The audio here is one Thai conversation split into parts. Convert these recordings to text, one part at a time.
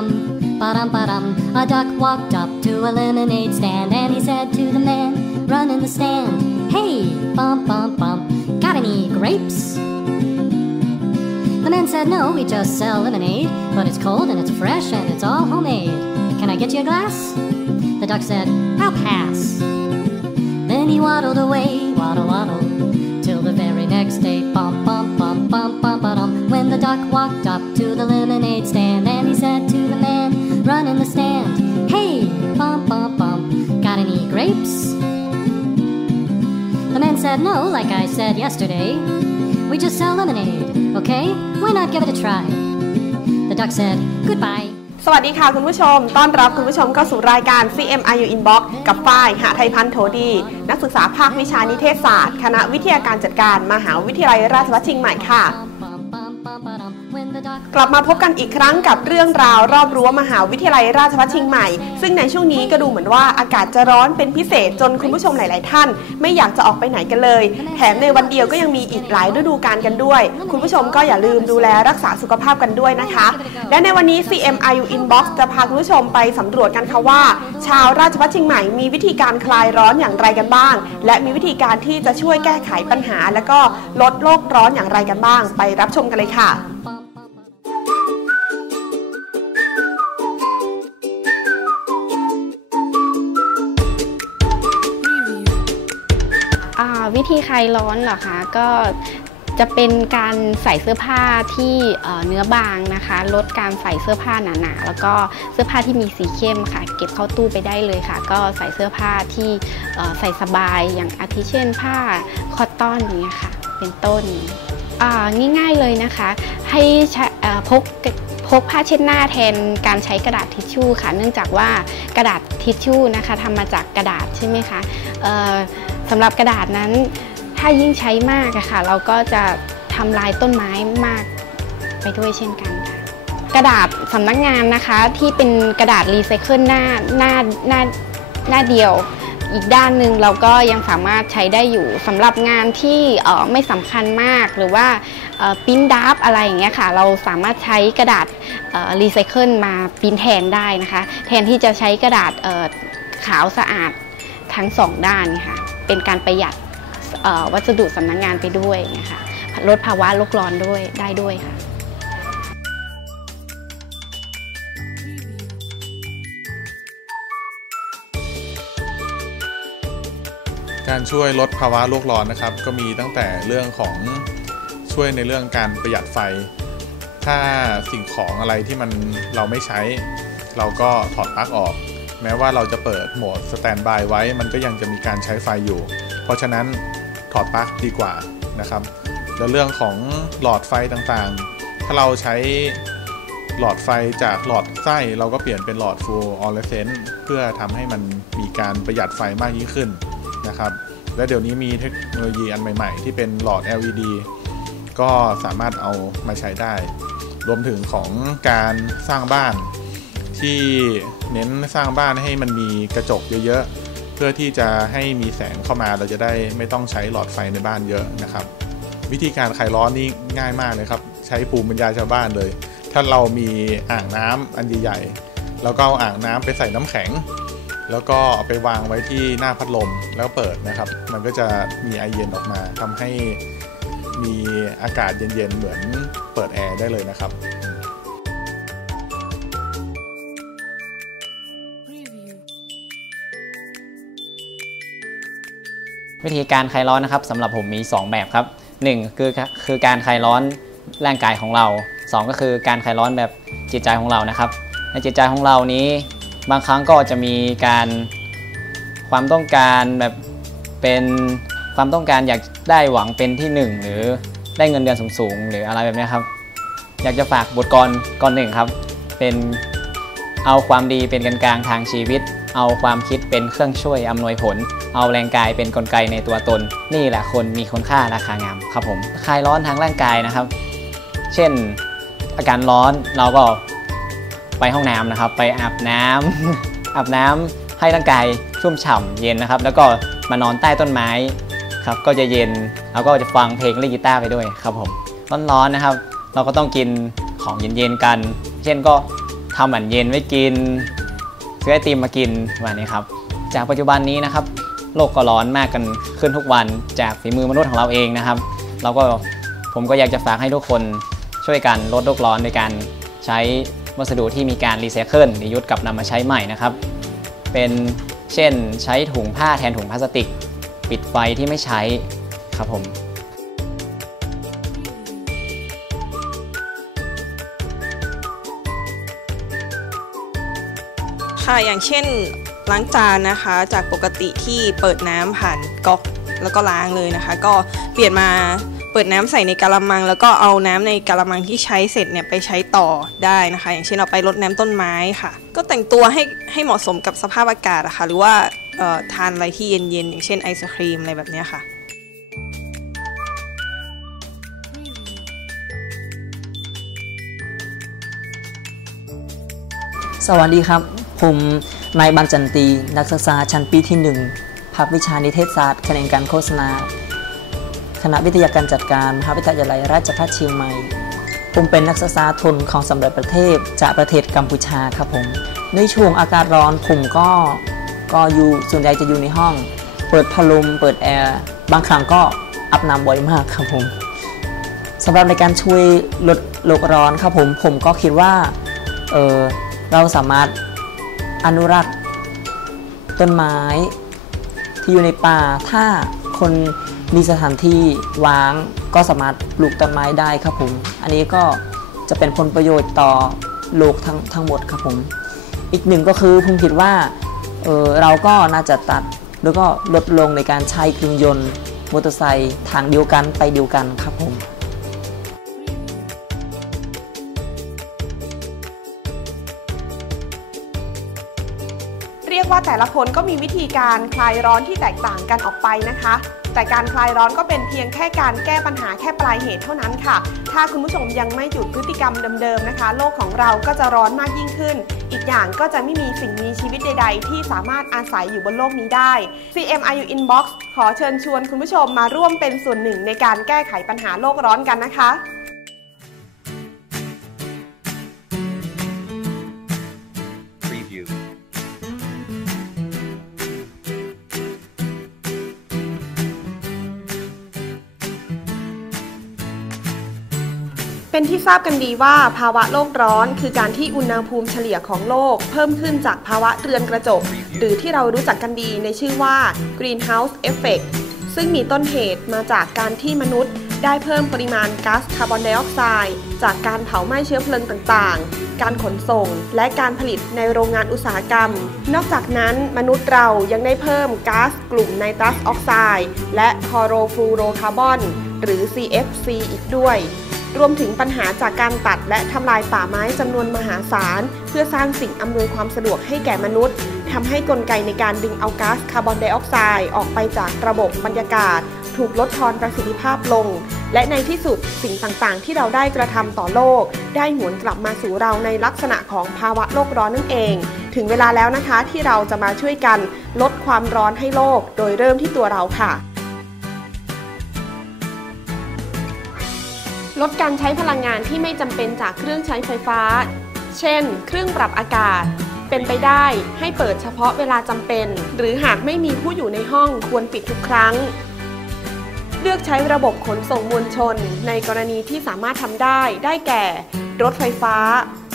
bum, ba-dum ba-dum. A duck walked up to a lemonade stand and he said to the man, run in the stand, hey, bum bum bum, got any grapes? The man said, no, we just sell lemonade, but it's cold and it's fresh and it's all homemade. Can I get you a glass? The duck said, I'll pass. Then he waddled away, waddle waddle, till the very next day, bum bum bum bum bum ba-dum. When the duck walked up to the lemonade stand in the stand, hey, bum bum bum, got any grapes? The man said, no, like I said yesterday, we just sell lemonade, okay? Why not give it a try? The duck said, goodbye. สวัสดีค่ะคุณผู้ชม ต้อนรับคุณผู้ชมเข้าสู่รายการ CMIU Inbox กับฝ้าย หาไทยพันธ์โถดี นักศึกษาภาควิชานิเทศศาสตร์ คณะวิทยาการจัดการ มหาวิทยาลัยราชภัฏเชียงใหม่ค่ะ กลับมาพบกันอีกครั้งกับเรื่องราวรอบรั้วมหาวิทยาลัยราชภัฏเชียงใหม่ ซึ่งในช่วงนี้ก็ดูเหมือนว่าอากาศจะร้อนเป็นพิเศษจนคุณผู้ชมหลาย ๆ ท่าน ไม่อยากจะออกไปไหนกันเลย แถมในวันเดียวก็ยังมีอีกหลายฤดูกาลกันด้วย คุณผู้ชมก็อย่าลืมดูแลรักษาสุขภาพกันด้วยนะคะ และในวันนี้ CMIU Inbox จะพาคุณผู้ชมไปสำรวจกันค่ะว่า ชาวราชภัฏเชียงใหม่มีวิธีการคลายร้อนอย่างไรกันบ้าง และมีวิธีการที่จะช่วยแก้ไขปัญหา และก็ลดโลกร้อนอย่างไรกันบ้าง ไปรับชมกันเลยค่ะ วิธีคลายร้อนเหรอคะก็จะเป็นการใส่เสื้อผ้าที่เนื้อบางนะคะ ลดการใส่เสื้อผ้าหนาๆแล้วก็เสื้อผ้าที่มีสีเข้มค่ะ เก็บเข้าตู้ไปได้เลยค่ะ ก็ใส่เสื้อผ้าที่ใส่สบายอย่างอาทิเช่นผ้าคอตตอนอย่างเงี้ยค่ะ เป็นต้นง่ายๆเลยนะคะ ให้พกพกผ้าเช็ดหน้าแทนการใช้กระดาษทิชชู่ค่ะ เนื่องจากว่ากระดาษทิชชู่นะคะทำมาจากกระดาษใช่ไหมคะ สำหรับกระดาษนั้น ถ้ายิ่งใช้มากอะค่ะ เราก็จะทำลายต้นไม้มากไปด้วยเช่นกันค่ะ กระดาษสำนักงานนะคะที่เป็นกระดาษรีไซเคิลหน้าหน้าหน้าหน้าเดียว อีกด้านหนึ่งเราก็ยังสามารถใช้ได้อยู่สำหรับงานที่ไม่สำคัญมากหรือว่าปิ้นดับอะไรอย่างเงี้ยค่ะ เราสามารถใช้กระดาษรีไซเคิลมาปิ้นแทนได้นะคะ แทนที่จะใช้กระดาษขาวสะอาดทั้งสองด้านค่ะ เป็นการประหยัดวัสดุสำนักงงานไปด้วยนะคะลดภาวะโลกร้อนด้วยได้ด้วยค่ะการช่วยลดภาวะโลกร้อนนะครับ ก็มีตั้งแต่เรื่องของช่วยในเรื่องการประหยัดไฟ ถ้าสิ่งของอะไรที่มันเราไม่ใช้ เราก็ถอดปลั๊กออก แม้ว่าเราจะเปิดโหมดสแตนบายไว้ มันก็ยังจะมีการใช้ไฟอยู่ เพราะฉะนั้นถอดปลั๊กดีกว่านะครับ แล้วเรื่องของหลอดไฟต่างๆ ถ้าเราใช้หลอดไฟจากหลอดไส้เราก็เปลี่ยนเป็นหลอดฟูออเรเซนต์เพื่อทำให้มันมีการประหยัดไฟมากยิ่งขึ้นนะครับ และเดี๋ยวนี้มีเทคโนโลยีอันใหม่ๆ ที่เป็นหลอด LED ก็สามารถเอามาใช้ได้ รวมถึงของการสร้างบ้านที่ เน้นสร้างบ้านให้มันมีกระจกเยอะๆ เพื่อที่จะให้มีแสงเข้ามาเราจะได้ไม่ต้องใช้หลอดไฟในบ้านเยอะนะครับ วิธีการคลายร้อนนี่ง่ายมากเลยครับ ใช้ภูมิปัญญาชาวบ้านเลย ถ้าเรามีอ่างน้ำอันใหญ่ๆแล้วก็เอาอ่างน้ำไปใส่น้ำแข็ง แล้วก็เอาไปวางไว้ที่หน้าพัดลมแล้วเปิดนะครับ มันก็จะมีไอเย็นออกมาทำให้มีอากาศเย็นๆเหมือนเปิดแอร์ได้เลยนะครับ วิธีการคลายร้อนนะครับสำหรับผมมี 2 แบบครับ 1 คือคือการคลายร้อนร่างกายของเรา 2 ก็คือการคลายร้อนแบบจิตใจของเรานะครับ ในจิตใจของเรานี้บางครั้งก็จะมีการความต้องการแบบเป็นความต้องการอยากได้หวังเป็นที่ 1 หรือได้เงินเดือนสูงๆหรืออะไรแบบนี้ครับ อยากจะฝากบทกรกรหนึ่งครับ เป็นเอาความดีเป็นกันกลางทางชีวิต เอาความคิดเป็นเครื่องช่วยอำนวยผล เอาแรงกายเป็นนกลไกในตัวตน นี่แหละคนมีคุณค่าราคางามครับผมคลายร้อนทางร่างกายนะครับ เช่นอาการร้อนเราก็ไปห้องน้ำนะครับ ไปอาบน้ำอาบน้ำให้ร่างกายชุ่มฉ่ำเย็นนะครับ แล้วก็มานอนใต้ต้นไม้ครับก็จะเย็นแล้วก็จะฟังเพลงเล่นกีตาร์ไปด้วยครับผมร้อนๆนะครับ เราก็ต้องกินของเย็นๆกัน เช่นก็ทำอันเย็นไว้กิน ซื้อไอติมมากินแบบนี้ครับ จากปัจจุบันนี้นะครับ โลกก็ร้อนมากกันขึ้นทุกวันจากฝีมือมนุษย์ของเราเองนะครับ เราก็ผมก็อยากจะฝากให้ทุกคนช่วยกันลดโลกร้อนโดยการใช้วัสดุที่มีการรีไซเคิลหรือยุดกลับนำมาใช้ใหม่นะครับ เป็นเช่นใช้ถุงผ้าแทนถุงพลาสติก ปิดไฟที่ไม่ใช้ครับผม ค่ะอย่างเช่นล้างจานนะคะ จากปกติที่เปิดน้ำผ่านก๊อกแล้วก็ล้างเลยนะคะ ก็เปลี่ยนมาเปิดน้ำใส่ในกะละมัง แล้วก็เอาน้ำในกะละมังที่ใช้เสร็จเนี่ยไปใช้ต่อได้นะคะ อย่างเช่นเอาไปรดน้ำต้นไม้ค่ะ ก็แต่งตัวให้ให้เหมาะสมกับสภาพอากาศอะคะหรือว่าทานอะไรที่เย็นๆอย่างเช่นไอศครีมอะไรแบบนี้ค่ะสวัสดีครับ ผมนายบันจันตี นักศึกษาชั้นปีที่ 1ภาควิชานิเทศศาสตร์แขนงการโฆษณา คณะวิทยาการจัดการมหาวิทยาลัยราชภัฏเชียงใหม่ ผมเป็นนักศึกษาทุนของสำเร็จประเทศจากประเทศกัมพูชาครับผม ในช่วงอากาศร้อนผมก็ก็อยู่ส่วนใหญ่จะอยู่ในห้อง เปิดพัดลมเปิดแอร์ บางครั้งก็อาบน้ำบ่อยมากครับผมสำหรับในการช่วยลดโลกร้อนครับผมผมก็คิดว่าเออเราสามารถ อนุรักษ์ ต้นไม้ที่อยู่ในป่า ถ้าคนมีสถานที่วางก็สามารถปลูกต้นไม้ได้ครับผม อันนี้ก็จะเป็นผลประโยชน์ต่อโลกทั้งทั้งหมดครับผม อีกหนึ่งก็คือผมคิดว่าเออเราก็น่าจะตัดแล้วก็ลดลงในการใช้เครื่องยนต์มอเตอร์ไซค์ทางเดียวกันไปเดียวกันครับผม ยกว่าแต่ละคนก็มีวิธีการคลายร้อนที่แตกต่างกันออกไปนะคะ แต่การคลายร้อนก็เป็นเพียงแค่การแก้ปัญหาแค่ปลายเหตุเท่านั้นค่ะ ถ้าคุณผู้ชมยังไม่หยุดพฤติกรรมเดิมๆนะคะ โลกของเราก็จะร้อนมากยิ่งขึ้น อีกอย่างก็จะไม่มีสิ่งมีชีวิตใด ๆ ที่สามารถอาศัยอยู่บนโลกนี้ได้ CMIU Inbox ขอเชิญชวนคุณผู้ชมมาร่วมเป็นส่วนหนึ่งในการแก้ไขปัญหาโลกร้อนกันนะคะ เป็นที่ทราบกันดีว่าภาวะโลกร้อน คือการที่อุณหภูมิเฉลี่ยของโลก เพิ่มขึ้นจากภาวะเรือนกระจก หรือที่เรารู้จักกันดีในชื่อว่า greenhouse effect ซึ่งมีต้นเหตุมาจากการที่มนุษย์ ได้เพิ่มปริมาณก๊าซคาร์บอนไดออกไซด์จากการเผาไหม้เชื้อเพลิงต่างๆ การขนส่ง และการผลิตในโรงงานอุตสาหกรรม นอกจากนั้นมนุษย์เรายังได้เพิ่มก๊าซกลุ่มไนตรัสออกไซด์และคลอโรฟลูโรคาร์บอนหรือ CFC อีกด้วย รวมถึงปัญหาจากการตัดและทำลายป่าไม้จำนวนมหาศาล เพื่อสร้างสิ่งอำนวยความสะดวกให้แก่มนุษย์ทำให้กลไกในการดึงเอาก๊าซคาร์บอนไดออกไซด์ออกไปจากระบบบรรยากาศ ถูกลดทอนประสิทธิภาพลง และในที่สุดสิ่งต่างๆ ที่เราได้กระทำต่อโลก ได้หวนกลับมาสู่เราในลักษณะของภาวะโลกร้อนนั่นเอง ถึงเวลาแล้วนะคะที่เราจะมาช่วยกันลดความร้อนให้โลก โดยเริ่มที่ตัวเราค่ะ ลดการใช้พลังงานที่ไม่จำเป็นจากเครื่องใช้ไฟฟ้า เช่น เครื่องปรับอากาศ เป็นไปได้ให้เปิดเฉพาะเวลาจำเป็น หรือหากไม่มีผู้อยู่ในห้องควรปิดทุกครั้ง เลือกใช้ระบบขนส่งมวลชน ในกรณีที่สามารถทำได้ได้แก่ รถไฟฟ้า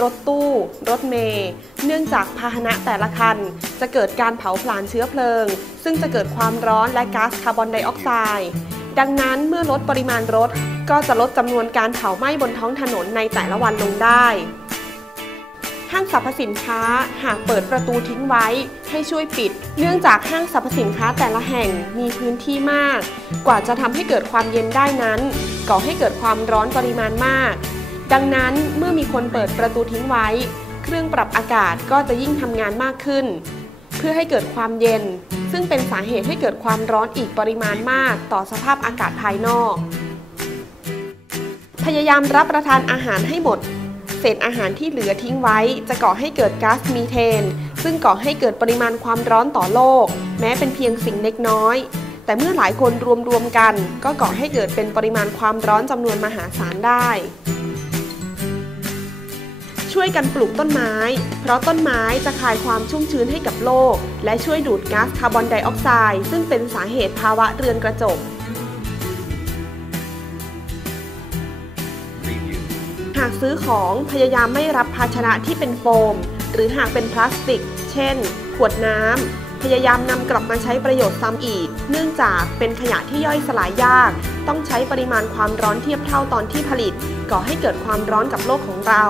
รถตู้ รถเมล์เนื่องจากพาหนะแต่ละคัน จะเกิดการเผาผลาญเชื้อเพลิง ซึ่งจะเกิดความร้อนและก๊าซคาร์บอนไดออกไซด์ ดังนั้นเมื่อลดปริมาณรถ ก็จะลดจำนวนการเผาไหม้บนท้องถนนในแต่ละวันลงได้ห้างสรรพสินค้าหากเปิดประตูทิ้งไว้ ให้ช่วยปิด เนื่องจากห้างสรรพสินค้าแต่ละแห่งมีพื้นที่มาก กว่าจะทำให้เกิดความเย็นได้นั้น ก่อให้เกิดความร้อนปริมาณมาก ดังนั้นเมื่อมีคนเปิดประตูทิ้งไว้ เครื่องปรับอากาศก็จะยิ่งทำงานมากขึ้น เพื่อให้เกิดความเย็น ซึ่งเป็นสาเหตุให้เกิดความร้อนอีกปริมาณมากต่อสภาพอากาศภายนอก พยายามรับประทานอาหารให้หมด เศษอาหารที่เหลือทิ้งไว้ จะก่อให้เกิดก๊าซมีเทน ซึ่งก่อให้เกิดปริมาณความร้อนต่อโลก แม้เป็นเพียงสิ่งเล็กน้อย แต่เมื่อหลายคนรวมๆกัน ก็ก่อให้เกิดเป็นปริมาณความร้อนจำนวนมหาศาลได้ ช่วยกันปลูกต้นไม้ เพราะต้นไม้จะคายความชุ่มชื้นให้กับโลก และช่วยดูดก๊าซคาร์บอนไดออกไซด์ซึ่งเป็นสาเหตุภาวะเรือนกระจกหากซื้อของพยายามไม่รับภาชนะที่เป็นโฟม หรือหากเป็นพลาสติก เช่น ขวดน้ำ พยายามนำกลับมาใช้ประโยชน์ซ้ำอีก เนื่องจากเป็นขยะที่ย่อยสลายยาก ต้องใช้ปริมาณความร้อนเทียบเท่าตอนที่ผลิต ก่อให้เกิดความร้อนกับโลกของเรา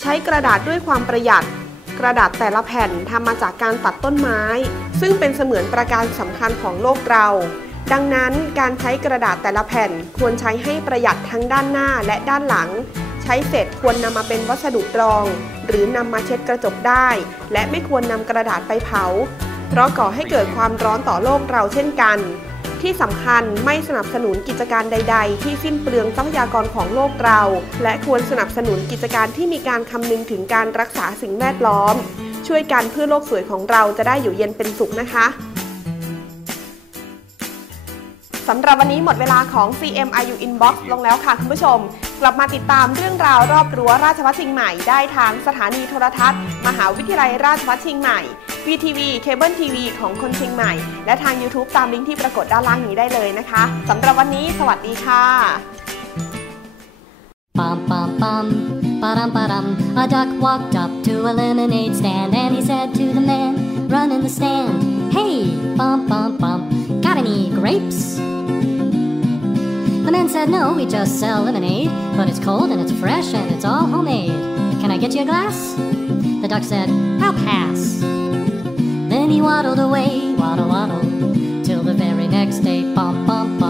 ใช้กระดาษด้วยความประหยัด กระดาษแต่ละแผ่นทำมาจากการตัดต้นไม้ ซึ่งเป็นเสมือนประการสำคัญของโลกเรา ดังนั้นการใช้กระดาษแต่ละแผ่นควรใช้ให้ประหยัดทั้งด้านหน้าและด้านหลัง ใช้เสร็จควรนำมาเป็นวัสดุรอง หรือนำมาเช็ดกระจกได้ และไม่ควรนำกระดาษไปเผา เพราะก่อให้เกิดความร้อนต่อโลกเราเช่นกัน ที่สำคัญไม่สนับสนุนกิจการใด ๆ ที่สิ้นเปลืองทรัพยากรของโลกเรา และควรสนับสนุนกิจการที่มีการคำนึงถึงการรักษาสิ่งแวดล้อม ช่วยกันเพื่อโลกสวยของเราจะได้อยู่เย็นเป็นสุขนะคะสำหรับวันนี้หมดเวลาของ CMIU Inbox ลงแล้วค่ะคุณผู้ชม กลับมาติดตามเรื่องราวรอบรั้วราชวัฒน์เชียงใหม่ได้ทางสถานีโทรทัศน์ มหาวิทยาลัยราชภัฏเชียงใหม่ VTV เคเบิลทีวีของคนเชียงใหม่ และทาง YouTube ตามลิงก์ที่ปรากฏด้านล่างนี้ได้เลยนะคะสำหรับวันนี้ สวัสดีค่ะ Bum bum bum, ba-dum ba-dum. A duck walked up to a lemonade stand and he said to the man, running the stand, Hey, bum bum bum, got any grapes? The man said, no, we just sell lemonade, but it's cold and it's fresh and it's all homemade. Can I get you a glass? The duck said, I'll pass. Then he waddled away, waddle, waddle, till the very next day, bump, bump, bump.